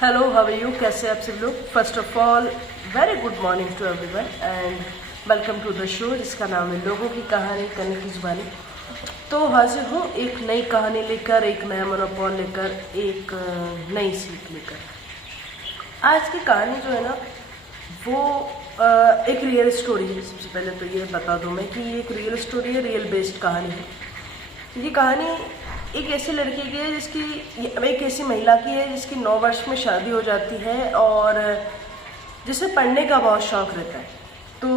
Hello, how are you? कैसे आप सब लोग? First of all very good morning to everyone and welcome to the show जिसका नाम है लोगों की कहानी करने की जुबानी। तो हाजिर हूँ एक नई कहानी लेकर, एक नया मनोबल लेकर, एक नई सीख लेकर। आज की कहानी जो है ना वो एक रियल स्टोरी है। सबसे पहले तो ये बता दूँ मैं कि ये एक रियल स्टोरी है, रियल बेस्ड कहानी है। ये कहानी एक ऐसी लड़की की है एक ऐसी महिला की है जिसकी 9 वर्ष में शादी हो जाती है और जिसे पढ़ने का बहुत शौक रहता है। तो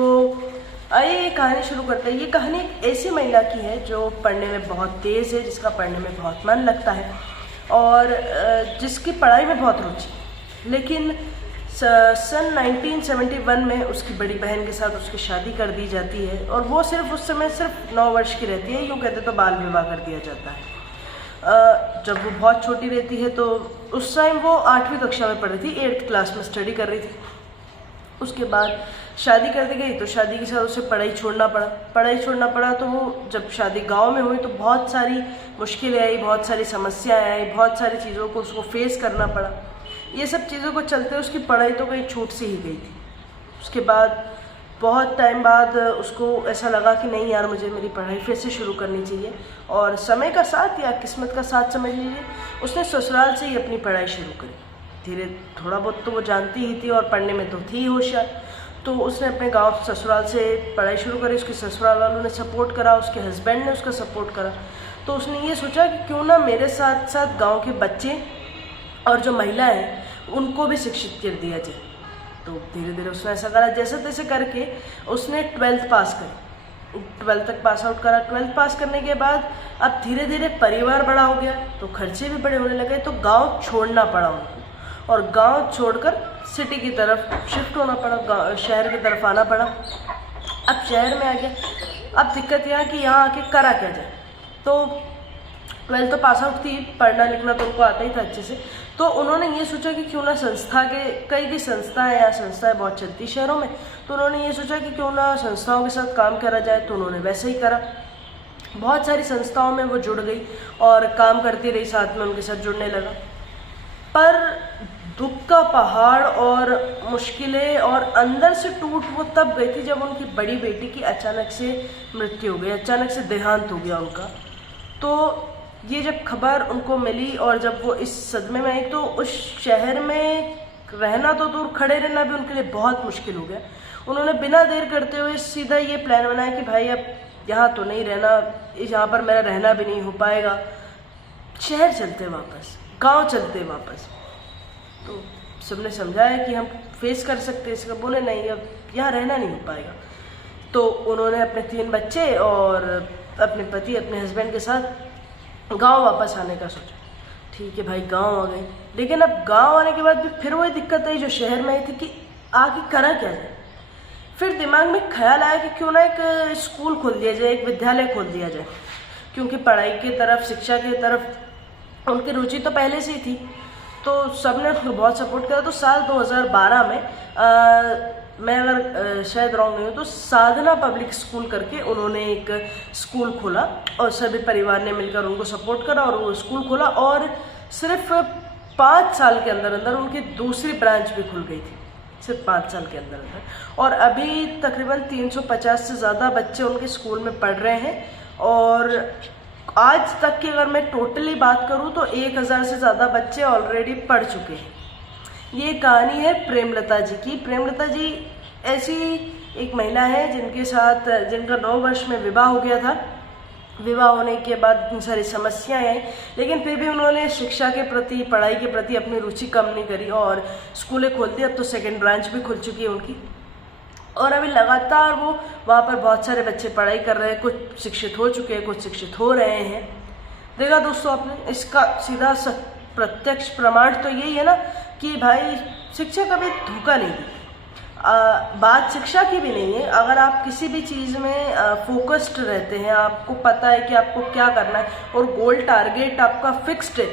आइए ये कहानी शुरू करते हैं। ये कहानी एक ऐसी महिला की है जो पढ़ने में बहुत तेज़ है, जिसका पढ़ने में बहुत मन लगता है और जिसकी पढ़ाई में बहुत रुचि। लेकिन सन 1971 में उसकी बड़ी बहन के साथ उसकी शादी कर दी जाती है और वो उस समय सिर्फ 9 वर्ष की रहती है। यूँ कहते तो बाल विवाह कर दिया जाता है। जब वो बहुत छोटी रहती है तो उस टाइम वो 8वीं कक्षा में पढ़ रही थी, 8th क्लास में स्टडी कर रही थी। उसके बाद शादी कर दी गई तो शादी के साथ उसे पढ़ाई छोड़ना पड़ा। तो वो जब शादी गांव में हुई तो बहुत सारी मुश्किलें आई, बहुत सारी समस्याएं आई, बहुत सारी चीज़ों को उसको फेस करना पड़ा। ये सब चीज़ों को चलते उसकी पढ़ाई तो कहीं छूट सी ही गई थी। उसके बाद बहुत टाइम बाद उसको ऐसा लगा कि नहीं यार, मुझे मेरी पढ़ाई फिर से शुरू करनी चाहिए। और समय का साथ या किस्मत का साथ समझ लीजिए, उसने ससुराल से ही अपनी पढ़ाई शुरू करी। थोड़ा बहुत तो वो जानती ही थी और पढ़ने में तो थी होशियार। तो उसने अपने गांव ससुराल से पढ़ाई शुरू करी। उसके ससुराल वालों ने सपोर्ट करा, उसके हस्बैंड ने उसका सपोर्ट करा। तो उसने ये सोचा कि क्यों ना मेरे साथ साथ गाँव के बच्चे और जो महिलाएँ हैं उनको भी शिक्षित कर दिया जाए। तो धीरे धीरे उसने ऐसा करा, जैसे तैसे करके उसने 12th पास करी, 12th तक पास आउट करा। 12th पास करने के बाद अब धीरे धीरे परिवार बड़ा हो गया तो खर्चे भी बड़े होने लगे, तो गांव छोड़ना पड़ा उनको और गांव छोड़कर सिटी की तरफ शिफ्ट होना पड़ा, शहर की तरफ आना पड़ा। अब शहर में आ गया। अब दिक्कत यह कि यहाँ आके करा क्या जाए। तो 12th तो पास आउट थी, पढ़ना लिखना तो उनको आता ही था अच्छे से। तो उन्होंने ये सोचा कि क्यों ना कई भी संस्थाएं बहुत चलती शहरों में, तो उन्होंने ये सोचा कि क्यों ना संस्थाओं के साथ काम करा जाए। तो उन्होंने वैसे ही करा। बहुत सारी संस्थाओं में वो जुड़ गई और काम करती रही, साथ में उनके साथ जुड़ने लगा। पर दुख का पहाड़ और मुश्किलें और अंदर से टूट वो तब गई थी जब उनकी बड़ी बेटी की अचानक से मृत्यु हो गई, अचानक से देहांत हो गया उनका। तो ये जब खबर उनको मिली और जब वो इस सदमे में आई तो उस शहर में रहना तो दूर, खड़े रहना भी उनके लिए बहुत मुश्किल हो गया। उन्होंने बिना देर करते हुए सीधा ये प्लान बनाया कि भाई अब यहाँ तो नहीं रहना, यहाँ पर मेरा रहना भी नहीं हो पाएगा, शहर चलते वापस, गांव चलते वापस। तो सबने समझाया कि हम फेस कर सकते हैं इसका। बोले नहीं, अब यहाँ रहना नहीं हो पाएगा। तो उन्होंने अपने 3 बच्चे और अपने पति, अपने हस्बैंड के साथ गांव वापस आने का सोचा। ठीक है भाई, गांव आ गए। लेकिन अब गांव आने के बाद भी फिर वही दिक्कत आई जो शहर में आई थी कि आगे करा क्या जाए। फिर दिमाग में ख्याल आया कि क्यों ना एक स्कूल खोल दिया जाए, एक विद्यालय खोल दिया जाए, क्योंकि पढ़ाई की तरफ, शिक्षा की तरफ उनकी रुचि तो पहले से ही थी। तो सबने उनको बहुत सपोर्ट किया। तो साल 2012 में मैं अगर शायद रॉन्ग नहीं हूँ तो साधना पब्लिक स्कूल करके उन्होंने एक स्कूल खोला और सभी परिवार ने मिलकर उनको सपोर्ट करा और वो स्कूल खोला। और सिर्फ 5 साल के अंदर अंदर उनकी दूसरी ब्रांच भी खुल गई थी, सिर्फ 5 साल के अंदर अंदर। और अभी तकरीबन 350 से ज़्यादा बच्चे उनके स्कूल में पढ़ रहे हैं। और आज तक की अगर मैं टोटली बात करूँ तो 1000 से ज़्यादा बच्चे ऑलरेडी पढ़ चुके हैं। ये कहानी है प्रेमलता जी की। प्रेमलता जी ऐसी एक महिला है जिनका 9 वर्ष में विवाह हो गया था। विवाह होने के बाद इतनी सारी समस्याएं आई, लेकिन फिर भी उन्होंने शिक्षा के प्रति, पढ़ाई के प्रति अपनी रुचि कम नहीं करी और स्कूलें खोल दी। अब तो 2nd ब्रांच भी खुल चुकी है उनकी और अभी लगातार वो वहाँ पर बहुत सारे बच्चे पढ़ाई कर रहे हैं। कुछ शिक्षित हो चुके हैं, कुछ शिक्षित हो रहे हैं। देखा दोस्तों आपने, इसका सीधा प्रत्यक्ष प्रमाण तो यही है ना कि भाई शिक्षा कभी धोखा नहीं दी। बात शिक्षा की भी नहीं है। अगर आप किसी भी चीज़ में फोकस्ड रहते हैं, आपको पता है कि आपको क्या करना है और गोल टारगेट आपका फिक्स्ड है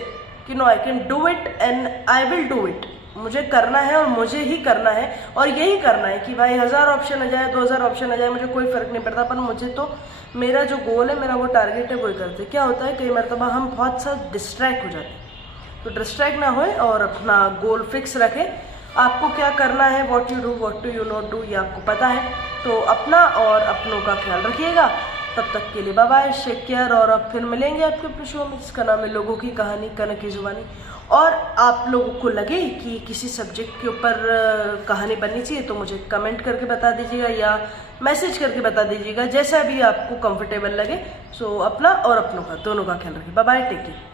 कि no I can do it and I will do it, मुझे करना है और मुझे ही करना है और यही करना है कि भाई 1000 ऑप्शन आ जाए, 2000 ऑप्शन आ जाए, मुझे कोई फ़र्क नहीं पड़ता, पर मुझे तो मेरा जो गोल है, मेरा वो टारगेट है, वही करते। क्या होता है कई मरतबा हम बहुत सा डिस्ट्रैक्ट हो जाते हैं। तो डिस्ट्रैक्ट ना होए और अपना गोल फिक्स रखें। आपको क्या करना है, what do you not do, ये आपको पता है। तो अपना और अपनों का ख्याल रखिएगा। तब तक के लिए बाय बाय, टेक केयर। और अब फिर मिलेंगे आपके अपने शो में जिसका नाम है लोगों की कहानी, कनक की जुबानी। और आप लोगों को लगे कि किसी सब्जेक्ट के ऊपर कहानी बननी चाहिए तो मुझे कमेंट करके बता दीजिएगा या मैसेज करके बता दीजिएगा, जैसा भी आपको कंफर्टेबल लगे। सो अपना और अपनों का दोनों का ख्याल रखिए। Bye bye, take care.